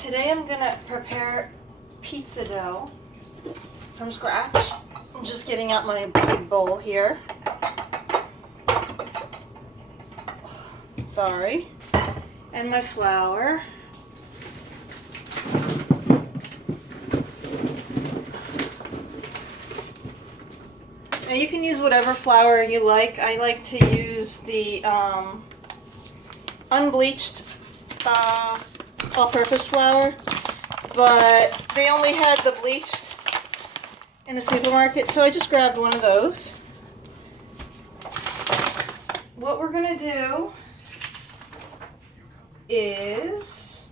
Today I'm gonna prepare pizza dough from scratch. I'm just getting out my big bowl here. Sorry. And my flour. Now you can use whatever flour you like. I like to use the unbleached all-purpose flour, but they only had the bleached in the supermarket, so I just grabbed one of those. What we're gonna do is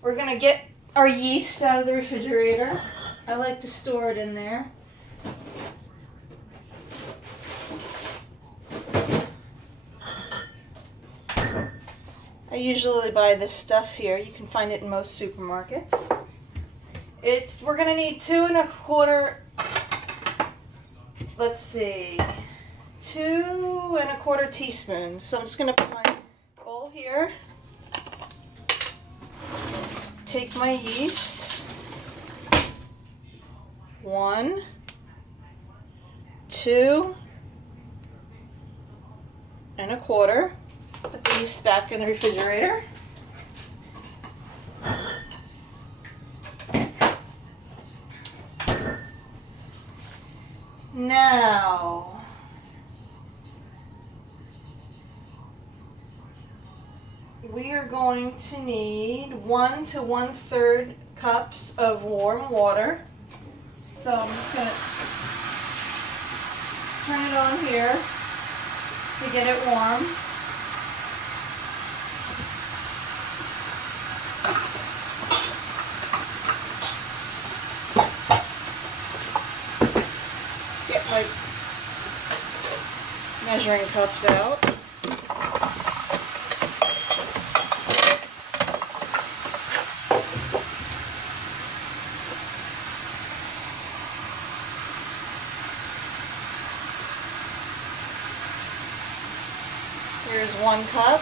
we're gonna get our yeast out of the refrigerator. I like to store it in there. I usually buy this stuff here. You can find it in most supermarkets. We're gonna need 2 1/4, let's see, 2 1/4 teaspoons. So I'm just gonna put my bowl here, take my yeast, 1, 2 1/4. Put the yeast back in the refrigerator. Now, we are going to need 1 to 1/3 cups of warm water. So I'm just going to turn it on here to get it warm. Get my measuring cups out. Here's 1 cup.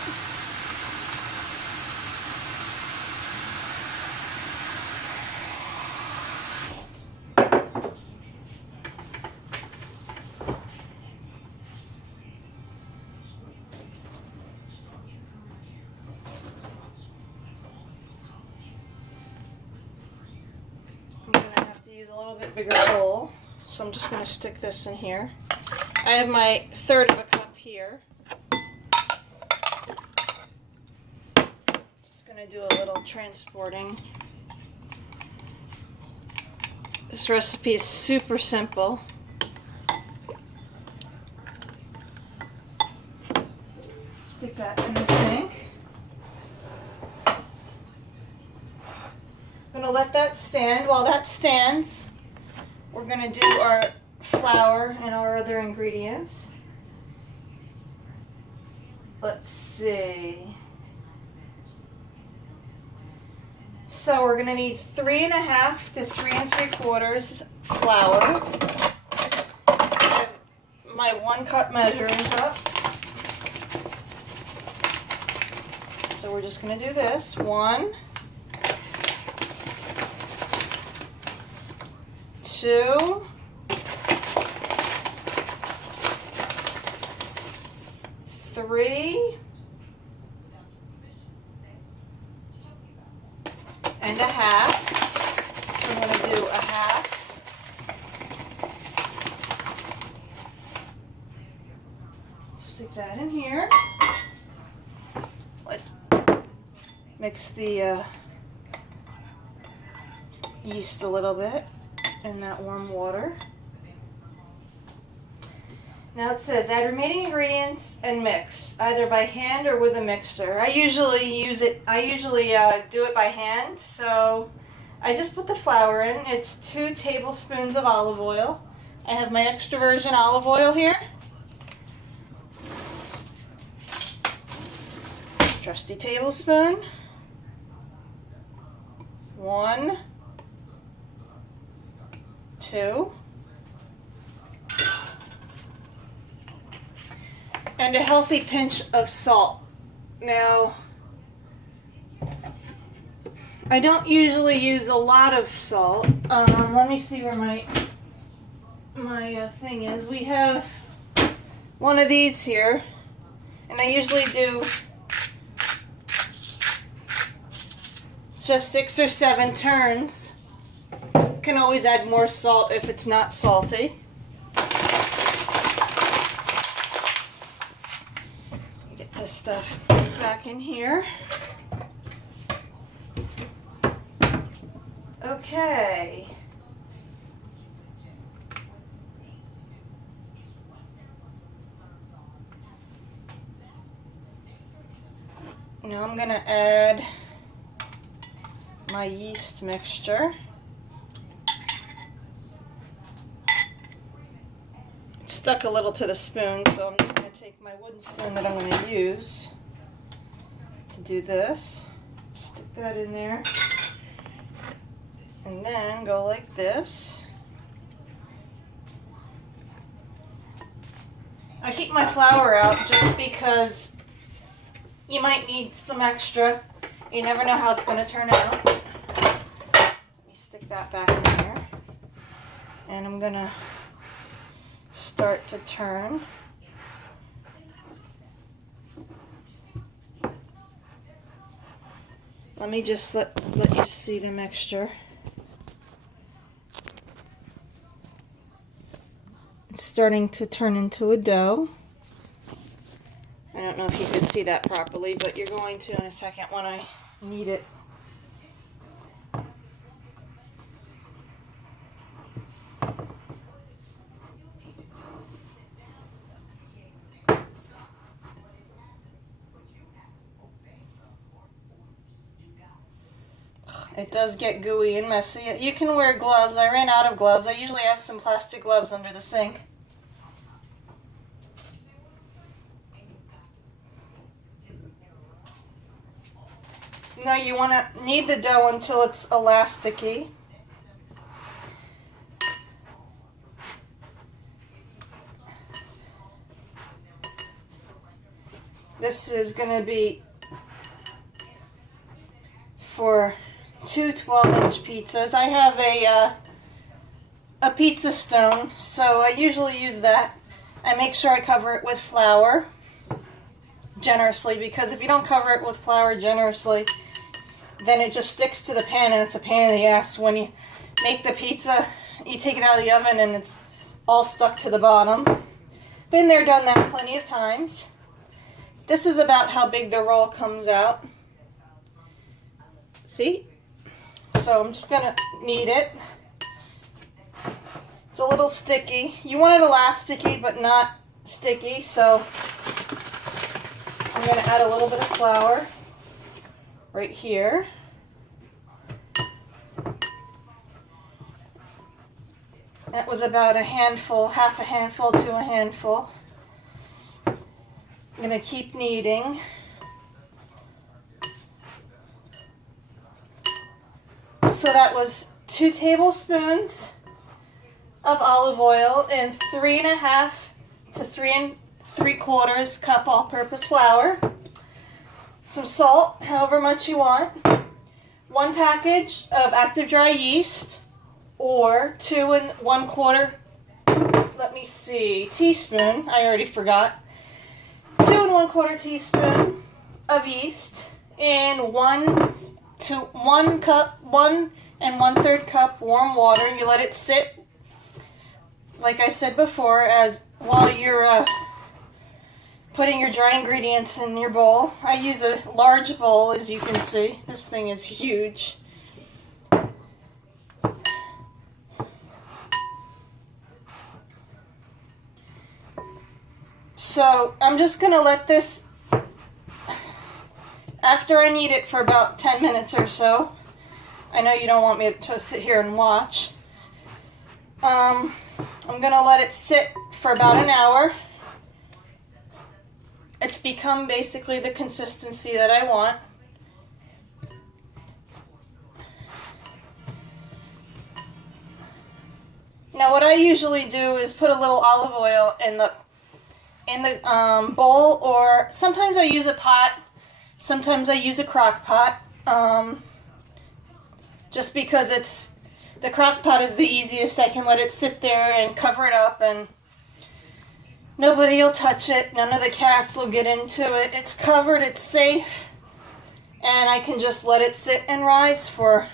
I'm going to have to use a little bit bigger bowl, so I'm just going to stick this in here. I have my 1/3 of a cup here. Just going to do a little transporting. This recipe is super simple. Stick that in the sink. I'm going to let that stand. While that stands, we're going to do our flour and our other ingredients. Let's see. So we're going to need 3 1/2 to 3 3/4 flour. I have my 1 cup measuring cup. So we're just going to do this. 1, 2, 3 1/2. So I'm going to do 1/2. Stick that in here. Mix the yeast a little bit in that warm water. Now it says add remaining ingredients and mix, either by hand or with a mixer. I usually do it by hand, so I just put the flour in. It's 2 tablespoons of olive oil. I have my extra virgin olive oil here. Trusty tablespoon. 1, 2. And a healthy pinch of salt. Now, I don't usually use a lot of salt. Let me see where my thing is. We have one of these here, and I usually do just 6 or 7 turns. Can always add more salt if it's not salty. Get this stuff back in here. Okay. Now I'm gonna add my yeast mixture. It stuck a little to the spoon, so I'm just gonna take my wooden spoon that I'm gonna use to do this. Stick that in there. And then go like this. I keep my flour out just because you might need some extra. You never know how it's going to turn out. Let me stick that back in there. And I'm going to start to turn. Let me just let you see the mixture. It's starting to turn into a dough. I don't know if you could see that properly, but you're going to in a second when I knead it. It does get gooey and messy. You can wear gloves. I ran out of gloves. I usually have some plastic gloves under the sink. Now you want to knead the dough until it's elasticy. This is going to be for 2 12-inch pizzas. I have a pizza stone, so I usually use that. I make sure I cover it with flour generously, because if you don't cover it with flour generously, then it just sticks to the pan and it's a pain in the ass when you make the pizza. You take it out of the oven and it's all stuck to the bottom. Been there, done that plenty of times. This is about how big the roll comes out. See? So I'm just going to knead it. It's a little sticky. You want it elasticy but not sticky, so I'm going to add a little bit of flour right here. That was about a handful, half a handful to a handful. I'm going to keep kneading. So that was 2 tablespoons of olive oil and 3.5 to 3 3/4 cup all-purpose flour. Some salt, however much you want. 1 package of active dry yeast, or 2 1/4, let me see, teaspoon, I already forgot. 2 1/4 teaspoon of yeast, and 1 1 1/3 cup warm water. You let it sit, like I said before, as while you're putting your dry ingredients in your bowl. I use a large bowl, as you can see. This thing is huge. So I'm just going to let this, after I knead it for about 10 minutes or so. I know you don't want me to sit here and watch. I'm going to let it sit for about an hour. It's become basically the consistency that I want. Now what I usually do is put a little olive oil in the bowl, or sometimes I use a pot, sometimes I use a crock pot. just because the crock pot is the easiest. I can let it sit there and cover it up and nobody will touch it. None of the cats will get into it. It's covered, it's safe, and I can just let it sit and rise for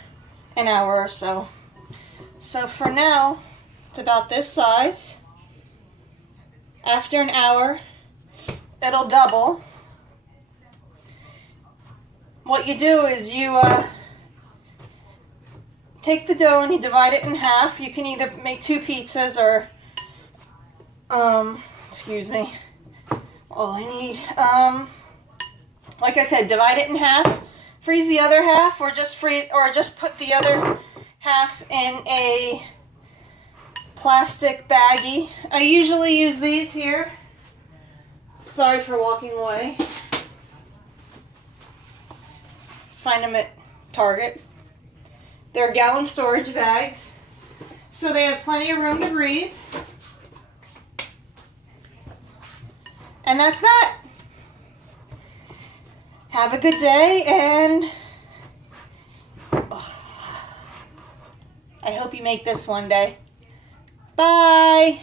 an hour or so. So for now, it's about this size. After an hour, it'll double. What you do is you take the dough and you divide it in half. You can either make 2 pizzas or, excuse me, all I need. Like I said, divide it in half, freeze the other half, or just put the other half in a plastic baggie. I usually use these here. Sorry for walking away. Find them at Target. They're gallon storage bags, so they have plenty of room to breathe. And that's that. Have a good day, and I hope you make this one day. Bye.